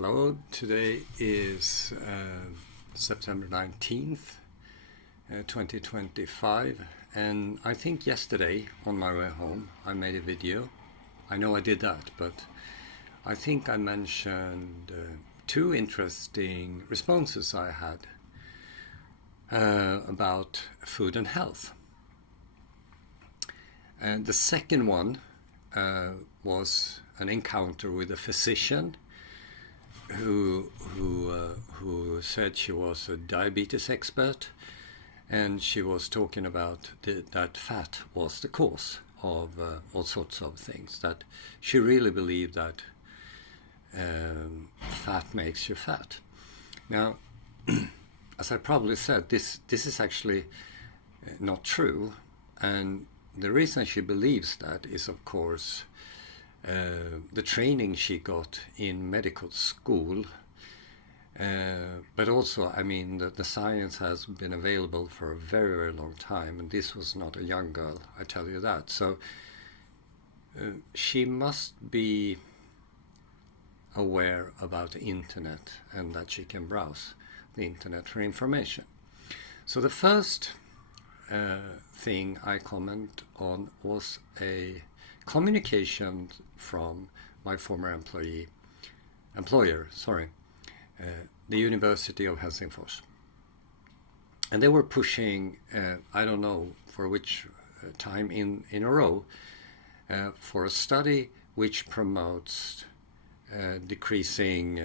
Hello, today is September 19th, 2025, and I think yesterday on my way home I made a video. I know I did that, but I think I mentioned two interesting responses I had about food and health. And the second one was an encounter with a physician who said she was a diabetes expert, and she was talking about that fat was the cause of all sorts of things. That she really believed that fat makes you fat. Now, as I probably said, this is actually not true, and the reason she believes that is, of course, the training she got in medical school, but also, I mean, the science has been available for a very, very long time, and this was not a young girl, I tell you that. So she must be aware about the internet and that she can browse the internet for information. So the first thing I comment on was a communication from my former employer, the University of Helsingfors. And they were pushing, I don't know for which time in a row, for a study which promotes decreasing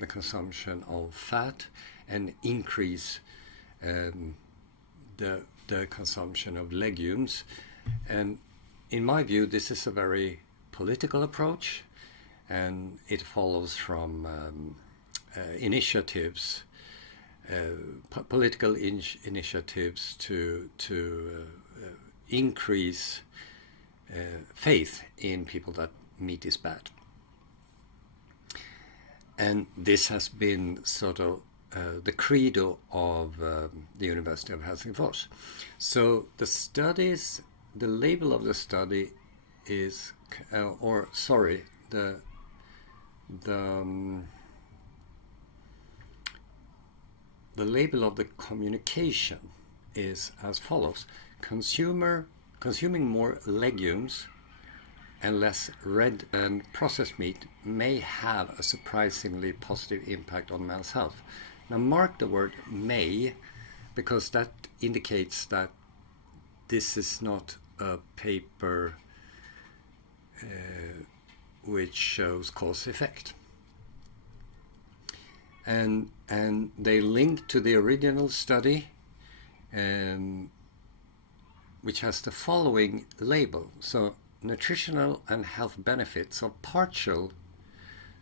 the consumption of fat and increase the consumption of legumes. And in my view, this is a very political approach, and it follows from initiatives, political initiatives to increase faith in people that meat is bad. And this has been sort of the credo of the University of Helsingfors. So the label of the study is, the label of the communication is as follows: consuming more legumes and less red and processed meat may have a surprisingly positive impact on men's health. Now mark the word may, because that indicates that this is not a paper which shows cause-effect. And they link to the original study, which has the following label. So, nutritional and health benefits of partial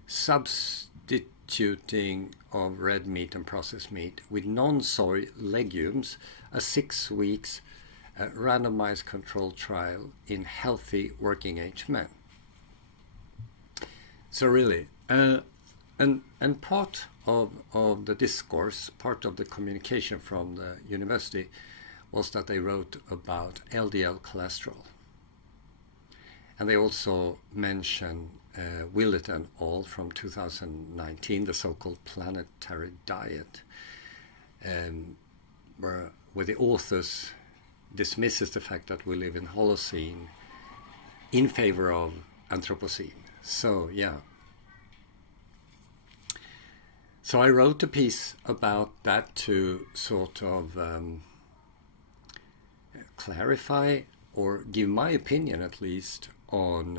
substituting of red meat and processed meat with non-soy legumes, a 6 weeks randomized controlled trial in healthy working age men. So really, and part of the discourse, part of the communication from the university was that they wrote about LDL cholesterol. And they also mention Willett and al. From 2019, the so-called planetary diet, where the authors dismisses the fact that we live in Holocene in favor of Anthropocene. So, yeah. So I wrote a piece about that to sort of clarify or give my opinion, at least, on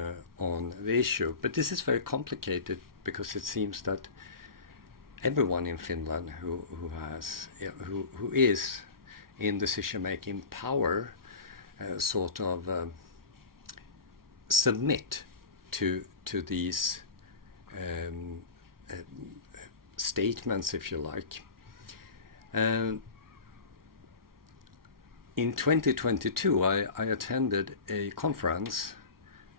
the issue. But this is very complicated because it seems that everyone in Finland who is in decision-making power sort of submit to these statements, if you like. In 2022, I attended a conference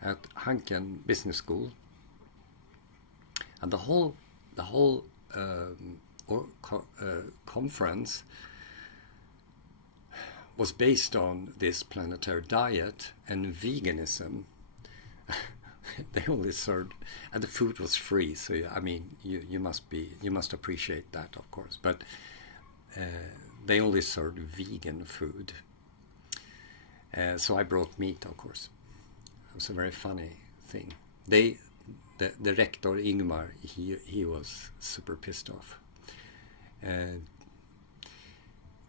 at Hanken Business School, and the whole conference was based on this planetary diet and veganism. They only served, and the food was free. So I mean, you must appreciate that, of course. But they only served vegan food. So I brought meat, of course. It was a very funny thing. The rector Ingmar, he was super pissed off.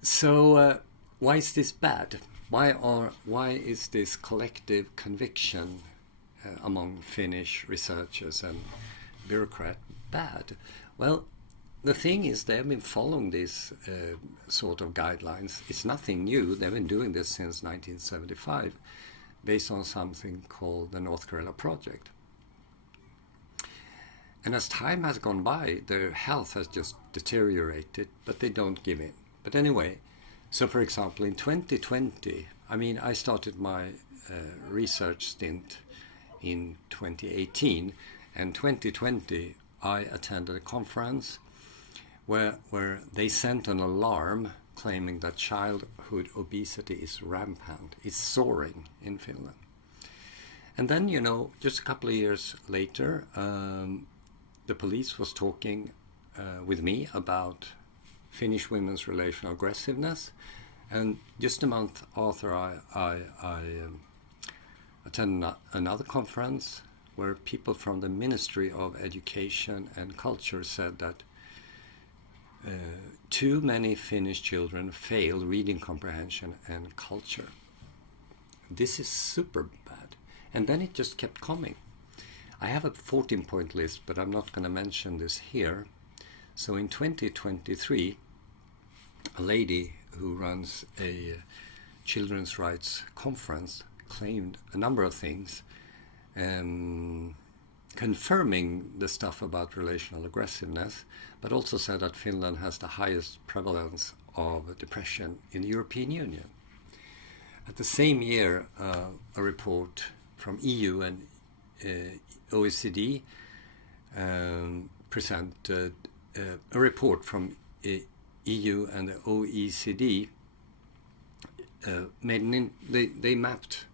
So why is this bad? Why is this collective conviction among Finnish researchers and bureaucrats bad? Well, the thing is, they have been following these sort of guidelines. It's nothing new. They've been doing this since 1975, based on something called the North Karela Project. And as time has gone by, their health has just deteriorated, but they don't give in. But anyway, so for example, in 2020, I mean, I started my research stint in 2018, and 2020 I attended a conference where they sent an alarm claiming that childhood obesity is rampant, it's soaring in Finland. And then, you know, just a couple of years later, the police was talking with me about Finnish women's relational aggressiveness. And just a month after I attended another conference where people from the Ministry of Education and Culture said that too many Finnish children fail reading comprehension and culture. This is super bad. And then it just kept coming. I have a 14-point list, but I'm not going to mention this here. So in 2023, a lady who runs a children's rights conference claimed a number of things, confirming the stuff about relational aggressiveness, but also said that Finland has the highest prevalence of depression in the European Union. At the same year, a report from EU and OECD presented a report from EU and the OECD. They mapped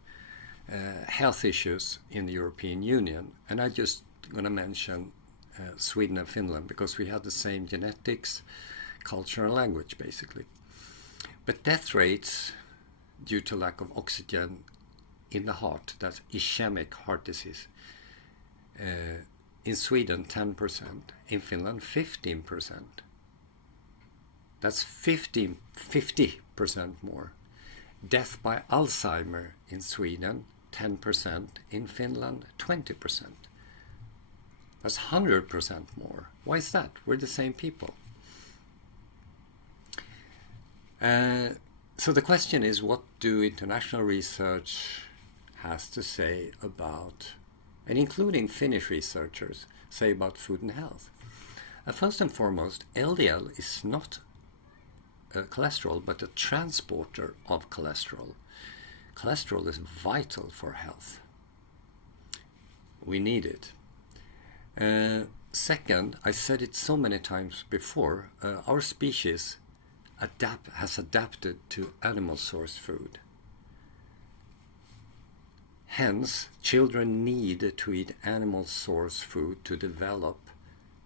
health issues in the European Union, and I just going to mention Sweden and Finland because we have the same genetics, culture, and language basically. But death rates due to lack of oxygen in the heart, that's ischemic heart disease, in Sweden 10%, in Finland 15%. That's 50% more. Death by Alzheimer in Sweden 10%, in Finland 20%. That's 100% more. Why is that? We're the same people. So the question is, what do international research has to say about, and including Finnish researchers, say about food and health? First and foremost, LDL is not cholesterol, but a transporter of cholesterol. Cholesterol is vital for health. We need it. Second, I said it so many times before, our species has adapted to animal source food. Hence, children need to eat animal source food to develop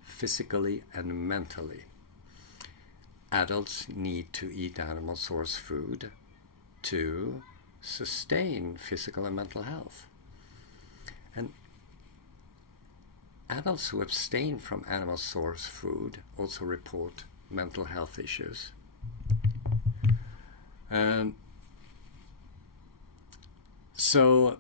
physically and mentally. Adults need to eat animal source food to sustain physical and mental health. And adults who abstain from animal source food also report mental health issues. So,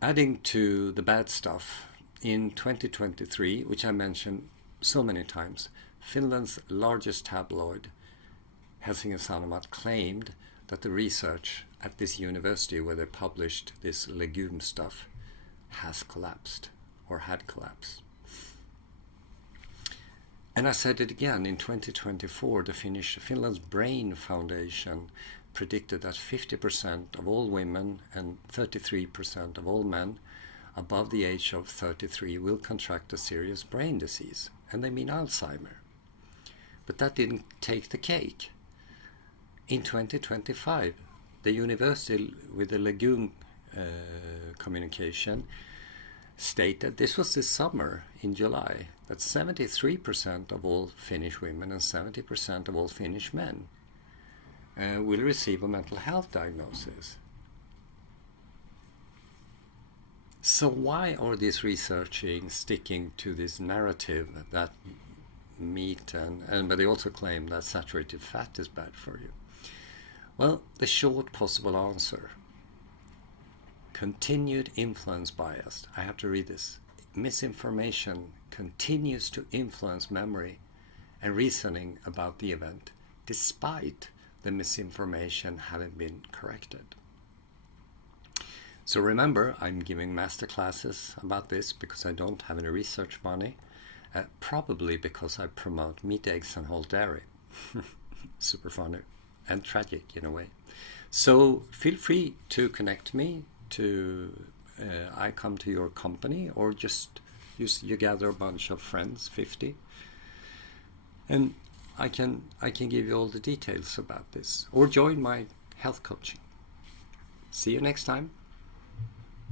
adding to the bad stuff, in 2023, which I mentioned so many times, Finland's largest tabloid, Helsingin Sanomat, claimed that the research at this university where they published this legume stuff has collapsed or had collapsed. And I said it again, in 2024, Finland's Brain Foundation predicted that 50% of all women and 33% of all men above the age of 33 will contract a serious brain disease, and they mean Alzheimer. But that didn't take the cake. In 2025, the university with the legume communication stated, this was this summer in July, that 73% of all Finnish women and 70% of all Finnish men will receive a mental health diagnosis. So why are these researching sticking to this narrative that meat but they also claim that saturated fat is bad for you? Well, the short possible answer: continued influence bias. I have to read this. Misinformation continues to influence memory and reasoning about the event, despite the misinformation having been corrected. So remember, I'm giving master classes about this because I don't have any research money, probably because I promote meat, eggs and whole dairy. Super funny and tragic in a way. So feel free to connect me to I come to your company, or just you gather a bunch of friends, 50, and I can give you all the details about this, or join my health coaching. See you next time.